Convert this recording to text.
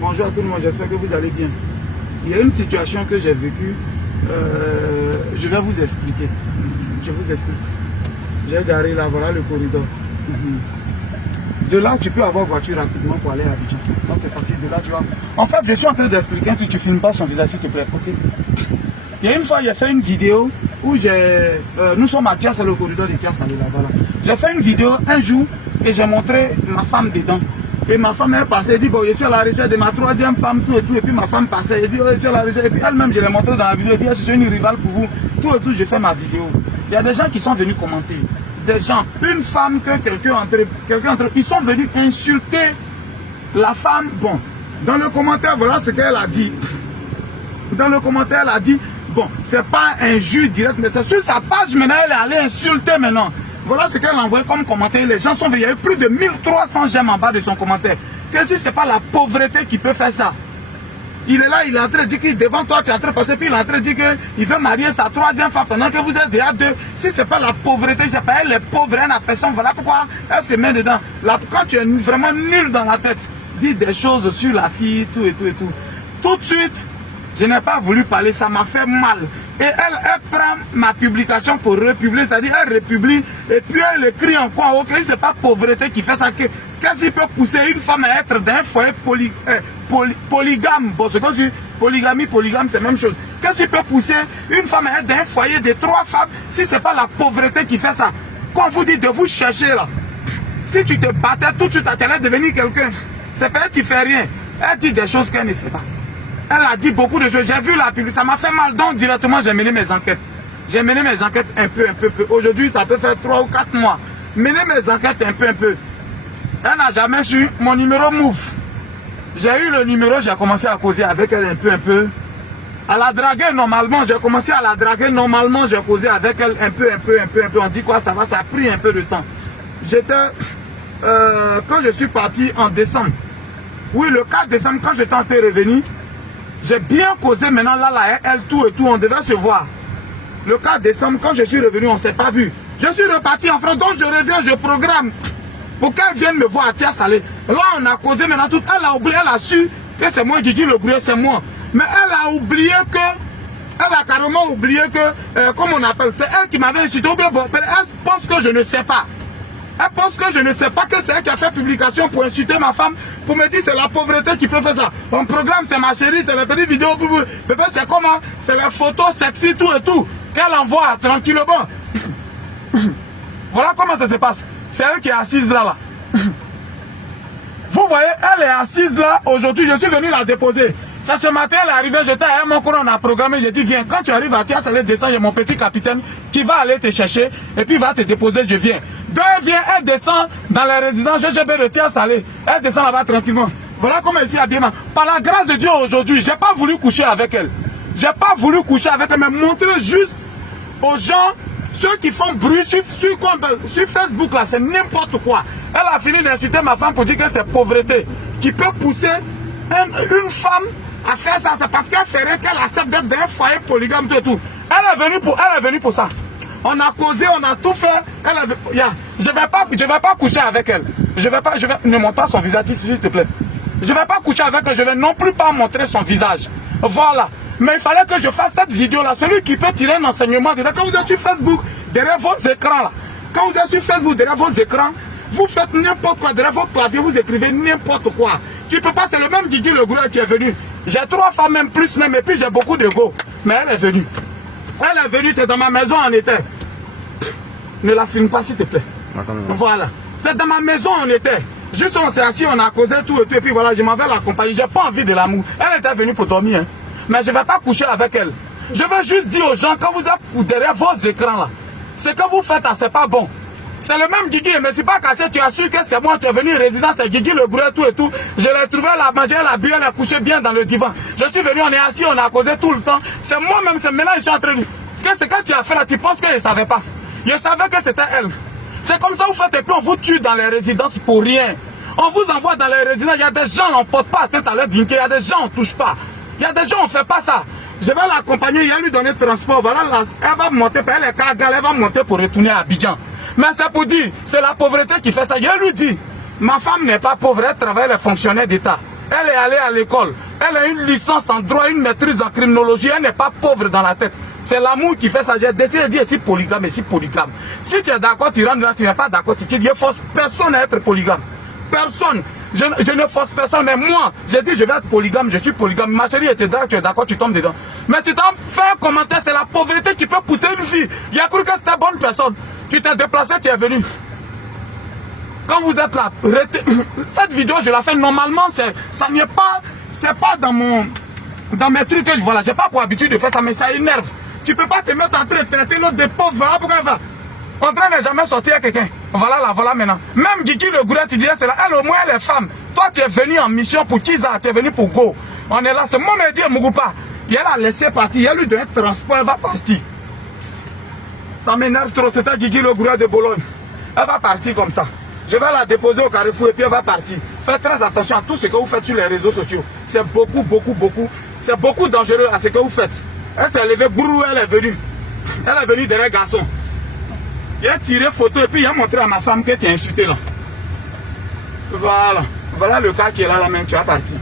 Bonjour à tout le monde, j'espère que vous allez bien. Il y a une situation que j'ai vécue, je vais vous expliquer. Je vous explique. J'ai garé là, voilà le corridor. De là, tu peux avoir voiture rapidement pour aller à Abidjan. Ça, c'est facile. De là, tu vois. En fait, je suis en train d'expliquer un truc. Tu ne filmes pas son visage, s'il te plaît. Ok. Il y a une fois, j'ai fait une vidéo où j'ai... nous sommes à Tias, le corridor de Tias, là, voilà. J'ai fait une vidéo un jour et j'ai montré ma femme dedans. Et ma femme est passée, elle dit, bon, je suis à la recherche de ma troisième femme, tout et tout. Et puis ma femme passait, elle dit, oh, je suis à la recherche. Et puis elle-même, je l'ai montré dans la vidéo, elle dit, je suis une rivale pour vous. Tout et tout, je fais ma vidéo. Il y a des gens qui sont venus commenter. Des gens, une femme que quelqu'un entre, ils sont venus insulter la femme. Bon, dans le commentaire, voilà ce qu'elle a dit. Dans le commentaire, elle a dit, bon, c'est pas un jus direct, mais c'est sur sa page maintenant, elle est allée insulter maintenant. Voilà ce qu'elle a envoyé comme commentaire. Les gens sont venus, il y a eu plus de 1300 j'aime en bas de son commentaire. Que si c'est pas la pauvreté qui peut faire ça. Il est là, il est en train de dire que devant toi, tu es en train de passer, puis il est en train de dire qu'il veut marier sa troisième femme pendant que vous êtes déjà deux. Si ce n'est pas la pauvreté, c'est pas elle, les pauvres, elle n'a personne. Voilà pourquoi elle se met dedans. Là, quand tu es vraiment nul dans la tête, dis des choses sur la fille, tout et tout et tout. Tout de suite, je n'ai pas voulu parler, ça m'a fait mal. Et elle prend ma publication pour republier, c'est-à-dire elle republie, et puis elle écrit en quoi, ok, c'est pas pauvreté qui fait ça, qu'est-ce qui peut pousser une femme à être d'un foyer polygame. Bon, ce que je dis, polygame, c'est la même chose. Qu'est-ce qui peut pousser une femme à être d'un foyer de 3 femmes, si c'est pas la pauvreté qui fait ça? Quand on vous dit de vous chercher là, si tu te battais tout de suite, tu allais devenir quelqu'un. C'est pas elle qui fait rien, elle dit des choses qu'elle ne sait pas. Elle a dit beaucoup de choses. J'ai vu la publicité. Ça m'a fait mal. Donc, directement, j'ai mené mes enquêtes. J'ai mené mes enquêtes un peu. Aujourd'hui, ça peut faire 3 ou 4 mois. Mené mes enquêtes un peu. Elle n'a jamais su mon numéro Move. J'ai eu le numéro, j'ai commencé à causer avec elle un peu. À la draguer normalement. J'ai commencé à la draguer normalement. J'ai causé avec elle un peu. On dit quoi, ça va, ça a pris un peu de temps. J'étais... quand je suis parti en décembre. Oui, le 4 décembre, quand j'étais en revenu. J'ai bien causé maintenant là, elle, tout et tout, on devait se voir. Le 4 décembre, quand je suis revenu, on ne s'est pas vu. Je suis reparti en France, donc je reviens, je programme. Pour qu'elle vienne me voir à Tia Salé. Là, on a causé maintenant tout. Elle a oublié, elle a su que c'est moi qui dis le gruyère, c'est moi. Mais elle a oublié que, elle a carrément oublié que, comme on appelle, c'est elle qui m'avait insulté. Bon, elle pense que je ne sais pas. Elle pense que je ne sais pas que c'est elle qui a fait publication pour insulter ma femme, pour me dire c'est la pauvreté qui peut faire ça. Mon programme c'est ma chérie, c'est les petites vidéos, c'est comment, c'est les photos sexy, tout et tout, qu'elle envoie tranquillement. Voilà comment ça se passe. C'est elle qui est assise là. Vous voyez, elle est assise là, aujourd'hui je suis venu la déposer. Ça, ce matin, elle est arrivée, j'étais à mon cours, on a programmé, j'ai dit viens, quand tu arrives à Tia Salé, descends, il y a mon petit capitaine qui va aller te chercher et puis il va te déposer, je viens. Donc elle vient, elle descend dans les résidences GGB de Tia Salé, elle descend là-bas tranquillement. Voilà comment elle s'est habillée. Par la grâce de Dieu aujourd'hui, j'ai pas voulu coucher avec elle. J'ai pas voulu coucher avec elle, mais montrer juste aux gens, ceux qui font bruit sur Facebook là, c'est n'importe quoi. Elle a fini d'insulter ma femme pour dire que c'est pauvreté qui peut pousser une femme à faire ça, c'est parce qu'elle ferait qu'elle accepte d'être d'un foyer polygame et tout. Elle est venue pour ça. On a causé, on a tout fait. Je vais pas coucher avec elle. Ne montre pas son visage, s'il te plaît. Je vais pas coucher avec elle, je vais non plus pas montrer son visage. Voilà. Mais il fallait que je fasse cette vidéo là. Celui qui peut tirer un enseignement, quand vous êtes sur Facebook, derrière vos écrans là. Quand vous êtes sur Facebook, derrière vos écrans, vous faites n'importe quoi, derrière votre clavier, vous écrivez n'importe quoi. Tu peux pas, c'est le même Guigui le Goulet qui est venu. J'ai 3 femmes, même plus même, et puis j'ai beaucoup d'ego. Mais elle est venue. Elle est venue, c'est dans ma maison en était. Ne la filme pas s'il te plaît. Voilà. C'est dans ma maison on était. Juste on s'est assis, on a causé tout et tout, et puis voilà, je m'en vais l'accompagner. J'ai pas envie de l'amour. Elle était venue pour dormir, hein. Mais je vais pas coucher avec elle. Je vais juste dire aux gens, quand vous êtes derrière vos écrans là, ce que vous faites, c'est pas bon. C'est le même Guigui, mais c'est pas caché, tu as su que c'est moi, tu es venu résident, c'est Guigui le Goulet, tout et tout. Je l'ai trouvé, elle a mangé, elle a bu, elle a couché bien dans le divan. Je suis venu, on est assis, on a causé tout le temps. C'est moi-même, c'est maintenant, je suis en train de dire, qu'est-ce que tu as fait là, tu penses que je ne savais pas. Je savais que c'était elle. C'est comme ça vous faites et puis on vous tue dans les résidences pour rien. On vous envoie dans les résidences, il y a des gens, on ne porte pas atteinte à leur dignité, il y a des gens, on ne touche pas. Il y a des gens, on ne fait pas ça. Je vais l'accompagner, il va lui donner le transport. Voilà, elle va monter, elle est cagale, elle va monter pour retourner à Abidjan. Mais c'est pour dire, c'est la pauvreté qui fait ça. Je lui dis, ma femme n'est pas pauvre, elle travaille les fonctionnaires d'État. Elle est allée à l'école. Elle a une licence en droit, une maîtrise en criminologie. Elle n'est pas pauvre dans la tête. C'est l'amour qui fait ça. J'ai décidé de dire ici polygame et si polygame. Si tu es d'accord, tu rentres là, tu n'es pas d'accord, tu quittes. Il force personne à être polygame. Personne. Je ne force personne, mais moi, j'ai dit je vais être polygame, je suis polygame. Ma chérie était d'accord, tu es d'accord, tu tombes dedans. Mais tu t'en fais un commentaire, c'est la pauvreté qui peut pousser une fille. Il a cru que c'était bonne personne. Tu t'es déplacé, tu es venu. Quand vous êtes là, cette vidéo, je la fais normalement, ça n'est pas, c'est pas dans mes trucs que je vois là. J'ai pas pour habitude de faire ça, mais ça énerve. Tu peux pas te mettre en train de traiter l'autre des pauvres. Voilà pourquoi elle va. En train de jamais sortir à quelqu'un. Voilà là, voilà maintenant. Même Guigui le Gouret, tu disais, c'est là. Elle au moins, elle est femme. Toi, tu es venu en mission pour Kiza, tu es venu pour Go. On est là, c'est moi, me dit Mugupa. Et elle a laissé partir, elle lui donne un transport, elle va partir. Ça m'énerve trop, c'était Guigui le Gouret de Bologne. Elle va partir comme ça. Je vais la déposer au Carrefour et puis elle va partir. Faites très attention à tout ce que vous faites sur les réseaux sociaux. C'est beaucoup, c'est beaucoup dangereux à ce que vous faites. Elle s'est levée, brou, elle est venue. Elle est venue derrière garçon. Il a tiré photo et puis il a montré à ma femme que tu es insulté là. Voilà. Voilà le cas qui est là, la main, tu as parti.